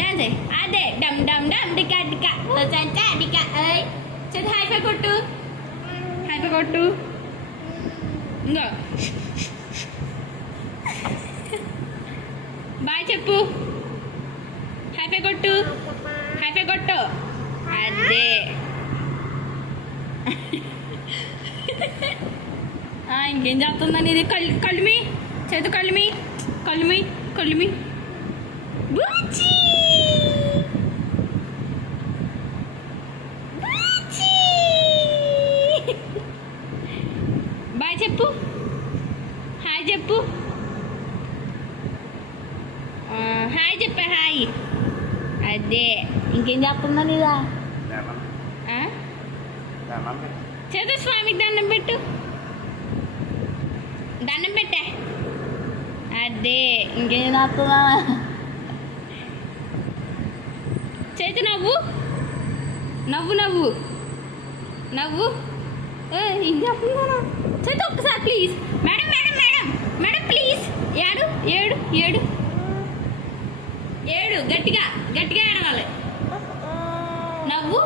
dance అదే డమ్ డమ్ డమ్ డికా డికా చంచా డికా ఏయ్ చేతి హైఫై కొట్టు హైఫై కొట్టు ఇంకో బాయ్ చెప్పు హైఫై కొట్టు హైఫై కొట్టు అదే ఇంకేం చెప్తుందని ఇది కళ్ళుమి చేతు కళ్ళుమి కళ్ళుమి కళ్ళుమి బూచి బూచి బాయ్ చెప్పు హాయ్ చెప్పు హాయ్ చెప్పా హాయ్ అదే ఇంకేం చెప్తుందని ఇదా చేతు స్వామికి దండం పెట్టు దండం పెట్టే అదే ఇంకేం చేస్తున్నా చేతి నవ్వు నవ్వు నవ్వు నవ్వు ఏం చెప్తున్నా చేతి ఒక్కసారి please madam madam madam madam please ఏడు ఏడు ఏడు ఏడు గట్టిగా గట్టిగా ఏడవాలి నవ్వు